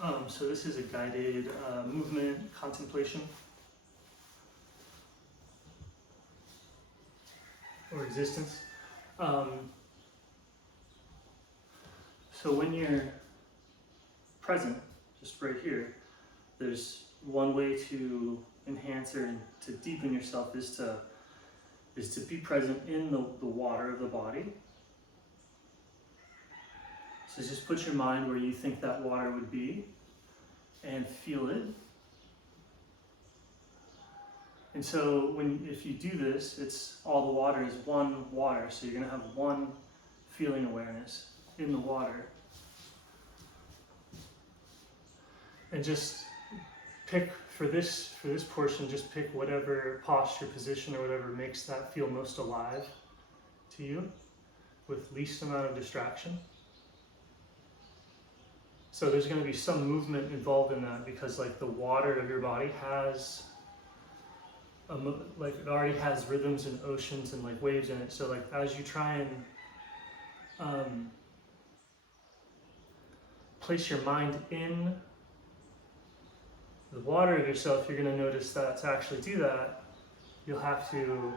So this is a guided movement contemplation or existence. So when you're present, just right here, there's one way to enhance or to deepen yourself is to be present in the water of the body. So just put your mind where you think that water would be and feel it. And so if you do this, it's all the water is one water. So you're gonna have one feeling awareness in the water. And just pick for this portion, just pick whatever posture, position, or whatever makes that feel most alive to you with least amount of distraction. So there's going to be some movement involved in that because like the water of your body has like it already has rhythms and oceans and like waves in it. So like as you try and place your mind in the water of yourself, you're going to notice that to actually do that, you'll have to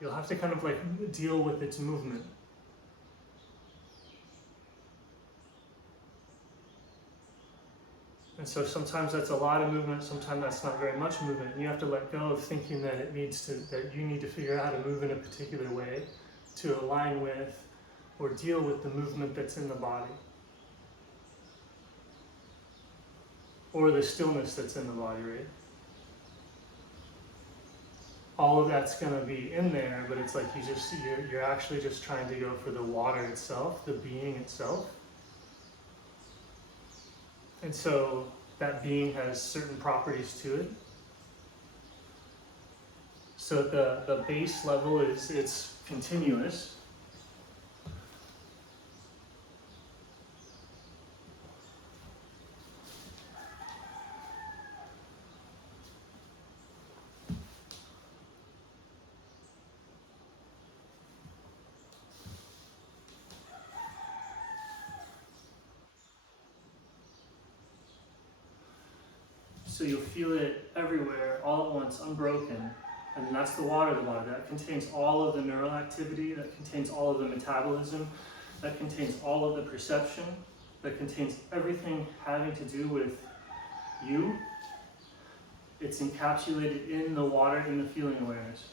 kind of like deal with its movement. And so sometimes that's a lot of movement, sometimes that's not very much movement. And you have to let go of thinking that that you need to figure out how to move in a particular way to align with or deal with the movement that's in the body. Or the stillness that's in the body, right? All of that's gonna be in there, but it's like you're actually just trying to go for the water itself, the being itself. And so that being has certain properties to it. So the base level it's continuous. So you'll feel it everywhere, all at once, unbroken. And then that's the water of the body. That contains all of the neural activity, that contains all of the metabolism, that contains all of the perception, that contains everything having to do with you. It's encapsulated in the water, in the feeling awareness.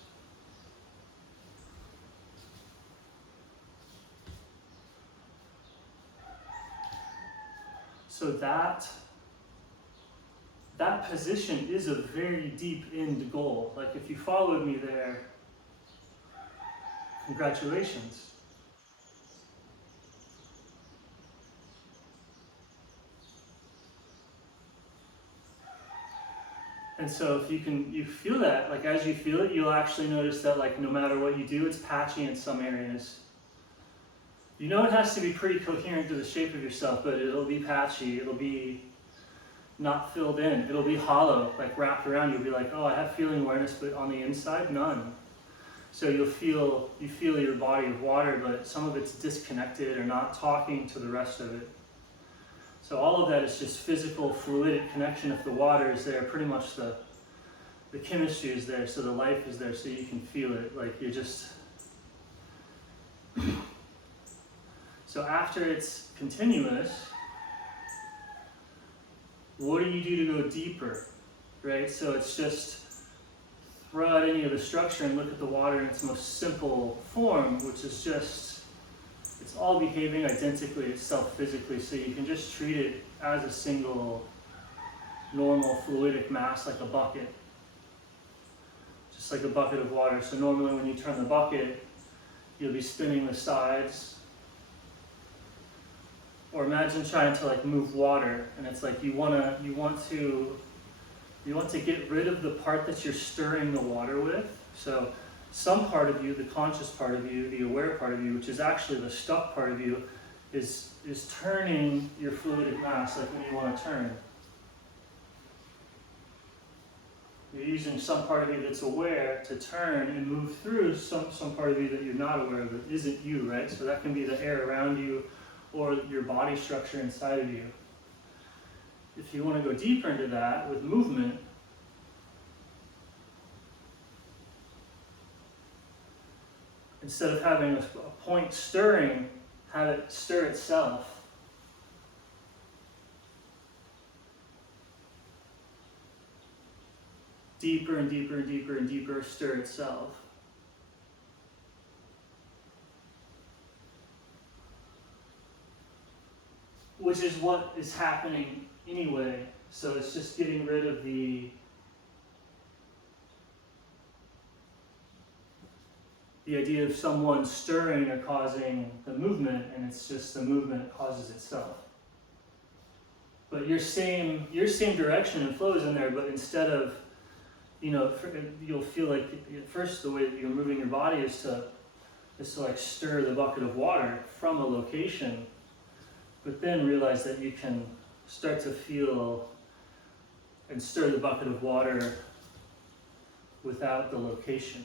So that position is a very deep end goal. Like if you followed me there, congratulations. And so if you feel that, like as you feel it, you'll actually notice that like no matter what you do, it's patchy in some areas. You know it has to be pretty coherent to the shape of yourself, but it'll be patchy, it'll be not filled in, it'll be hollow, like wrapped around. You'll be like, oh, I have feeling awareness, but on the inside, none. So you feel your body of water, but some of it's disconnected or not talking to the rest of it. So all of that is just physical, fluidic connection. If the water is there, pretty much the chemistry is there, so the life is there, so you can feel it. Like you're just... So after it's continuous, what do you do to go deeper, right? So it's just throw out any of the structure and look at the water in its most simple form, which is just, it's all behaving identically itself physically, so you can just treat it as a single normal fluidic mass, like a bucket. Just like a bucket of water. So normally when you turn the bucket, you'll be spinning the sides. Or imagine trying to like move water, and it's like you want to get rid of the part that you're stirring the water with. So some part of you, the conscious part of you, the aware part of you, which is actually the stuck part of you, is turning your fluidic mass like when you want to turn. You're using some part of you that's aware to turn and move through some part of you that you're not aware of that isn't you, right? So that can be the air around you, or your body structure inside of you. If you want to go deeper into that with movement, instead of having a point stirring, have it stir itself. Deeper and deeper and deeper and deeper, stir itself. Which is what is happening anyway. So it's just getting rid of the idea of someone stirring or causing the movement, and it's just the movement causes itself. But your same direction and flow is in there, but instead of, you'll feel like at first the way that you're moving your body is to like stir the bucket of water from a location, but then realize that you can start to feel and stir the bucket of water without the location.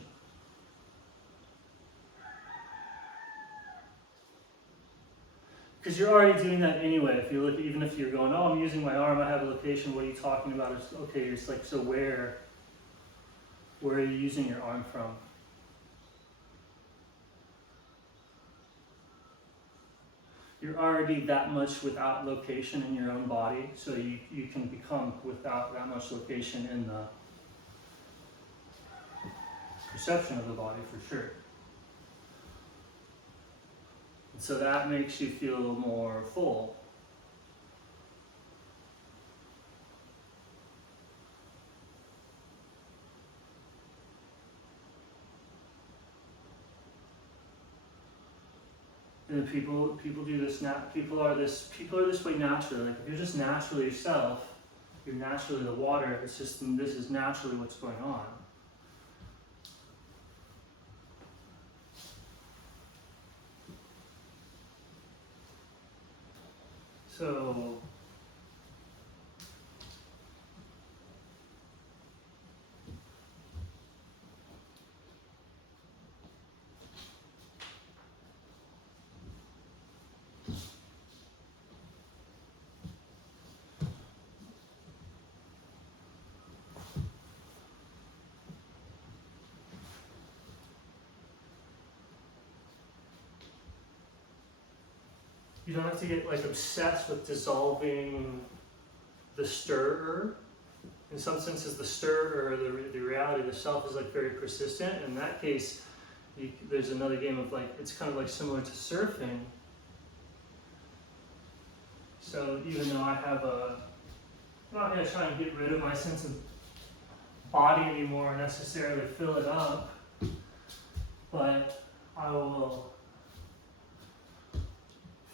Because you're already doing that anyway. If you look, even if you're going, oh, I'm using my arm, I have a location, what are you talking about? It's okay, it's like, so where are you using your arm from? You're already that much without location in your own body, so you can become without that much location in the perception of the body, for sure. And so that makes you feel more full. And people do this now. People are this way naturally. Like if you're just naturally yourself, you're naturally the water. It's just this is naturally what's going on. So you don't have to get like obsessed with dissolving the stirrer. In some senses, the stirrer, the reality, the self is like very persistent. In that case, there's another game of like, it's kind of like similar to surfing. So even though I'm not going to try and get rid of my sense of body anymore, necessarily fill it up, but I will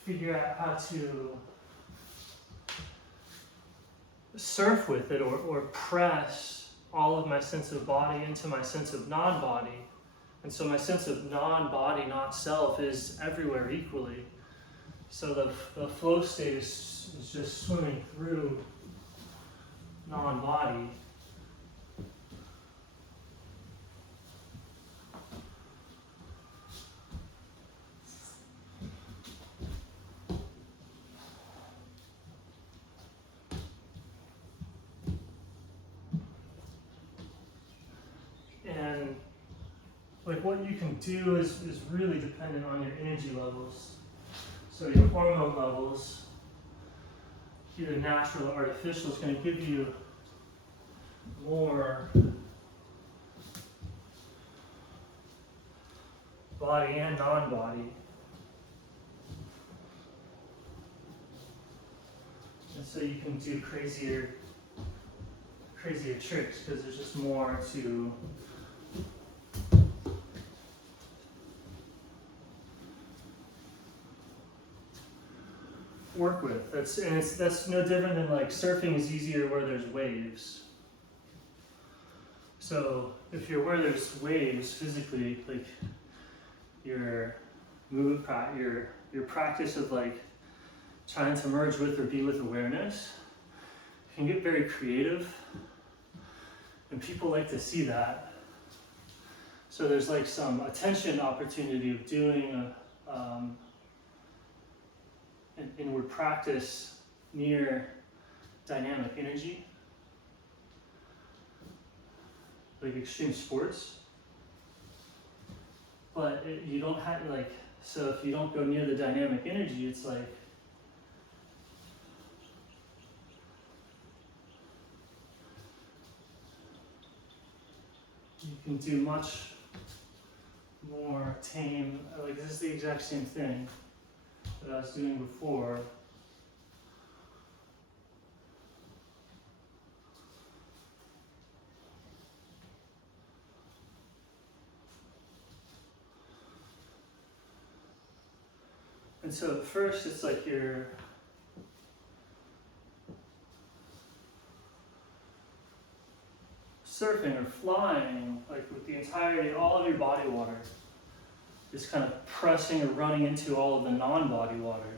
figure out how to surf with it or press all of my sense of body into my sense of non-body. And so my sense of non-body, not self, is everywhere equally. So the flow state is just swimming through non-body. And like what you can do is really dependent on your energy levels. So your hormone levels, either natural or artificial, is going to give you more body and non-body. And so you can do crazier tricks because there's just more to work with. That's no different than like surfing is easier where there's waves. So if you're where there's waves physically, like your practice of like trying to merge with or be with awareness can get very creative, and people like to see that. So there's like some attention opportunity of doing would practice near dynamic energy, like extreme sports. But you don't have, like, so if you don't go near the dynamic energy, it's like, you can do much more tame, like this is the exact same thing that I was doing before. And so at first it's like you're surfing or flying, like with the entirety, all of your body water is kind of pressing or running into all of the non-body water,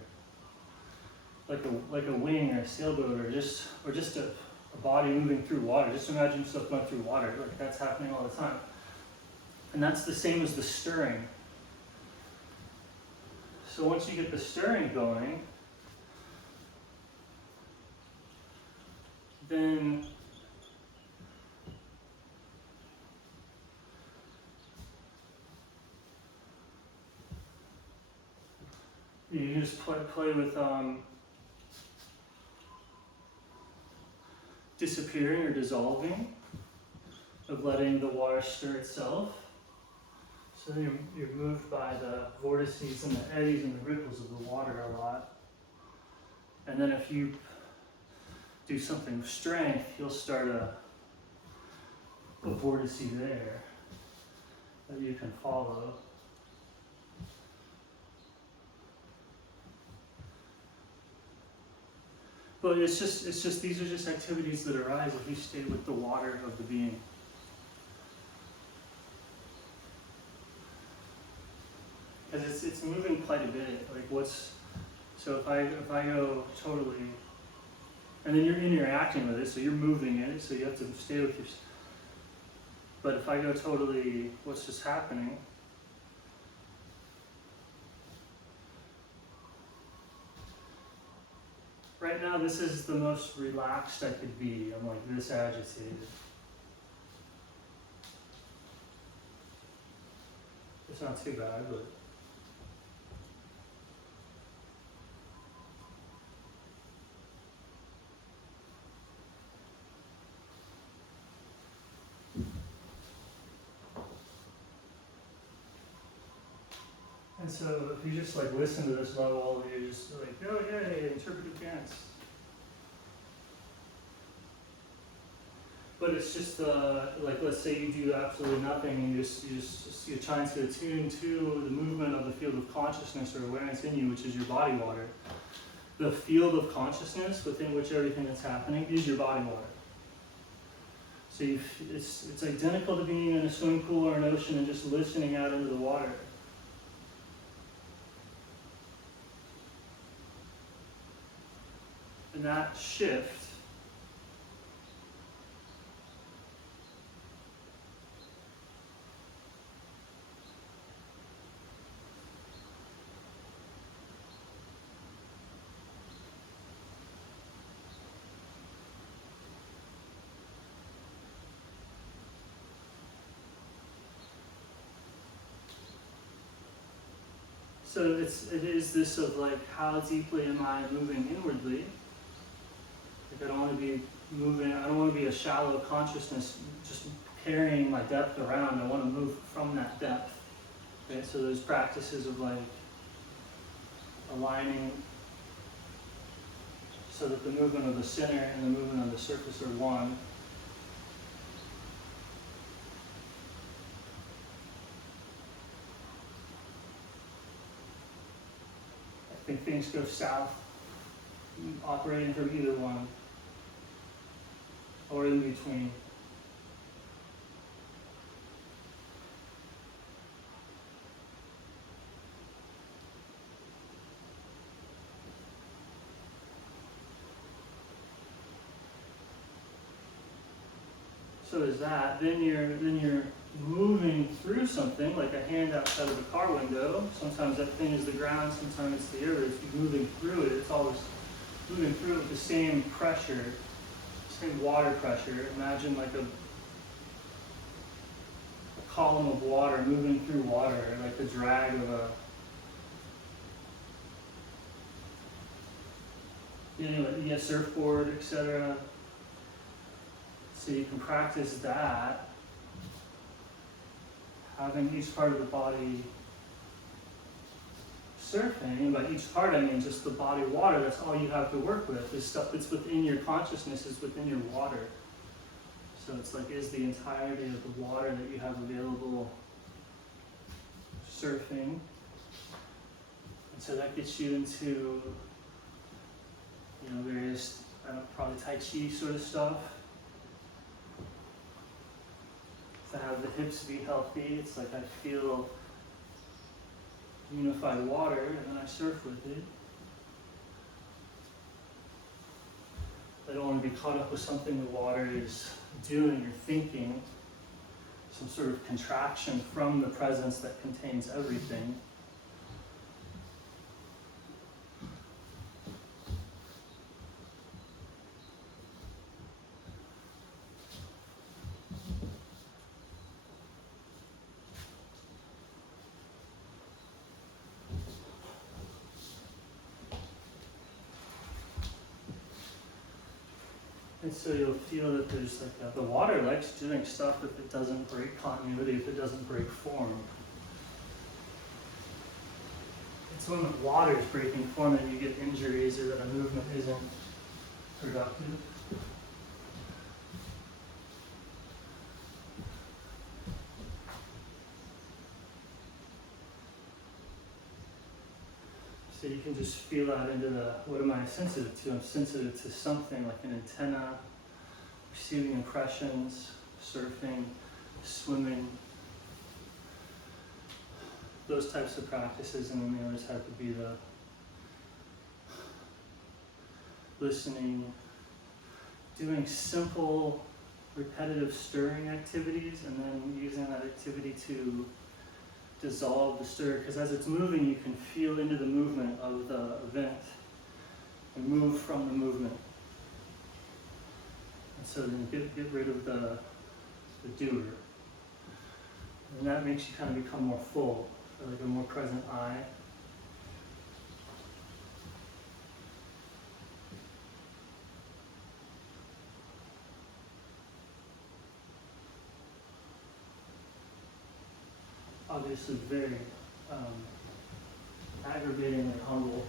like a wing or a sailboat, or just a body moving through water. Just imagine yourself going through water, like that's happening all the time. And that's the same as the stirring. So once you get the stirring going, then you just play with disappearing or dissolving, of letting the water stir itself. So then you're moved by the vortices and the eddies and the ripples of the water a lot. And then if you do something with strength, you'll start a vortice there that you can follow. But it's just these are just activities that arise if you stay with the water of the being. Because it's moving quite a bit. Like so if I go totally, and then you're interacting with it, so you're moving it, so you have to stay with your. But if I go totally, what's just happening? Right now, this is the most relaxed I could be. I'm like this agitated. It's not too bad, but. And so if you just like listen to this level, you're just like, oh yay, interpretive dance. But it's just like, let's say you do absolutely nothing, and you're trying to attune to the movement of the field of consciousness or awareness in you, which is your body water. The field of consciousness within which everything that's happening is your body water. So it's identical to being in a swimming pool or an ocean and just listening out into the water. And that shift so it is this of like, how deeply am I moving inwardly? Like I don't want to be moving, I don't want to be a shallow consciousness just carrying my depth around. I want to move from that depth. Okay, so there's practices of like aligning so that the movement of the center and the movement of the surface are one. I think things go south, operating from either one, or in between. So there's that. Then you're moving through something, like a hand outside of a car window. Sometimes that thing is the ground, sometimes it's the earth. You're moving through it. It's always moving through it with the same pressure, same water pressure. Imagine like a column of water moving through water, like the drag of a, surfboard, etc. So you can practice that, having each part of the body surfing. And by each part, I mean just the body water. That's all you have to work with. This stuff that's within your consciousness is within your water. So it's like, is the entirety of the water that you have available surfing. And so that gets you into, various, probably Tai Chi sort of stuff. To have the hips be healthy, it's like I feel unified water and then I surf with it. I don't want to be caught up with something the water is doing or thinking, some sort of contraction from the presence that contains everything. And so you'll feel that there's like the water likes doing stuff if it doesn't break continuity, if it doesn't break form. It's when the water is breaking form that you get injuries or that a movement isn't productive. So you can just feel out into the, what am I sensitive to? I'm sensitive to something like an antenna, receiving impressions, surfing, swimming, those types of practices. And then the other type would be the listening, doing simple, repetitive stirring activities, and then using that activity to dissolve the stir, because as it's moving, you can feel into the movement of the event and move from the movement. And so then get rid of the doer. And that makes you kind of become more full, like a more present I. Obviously very aggravatingly humble.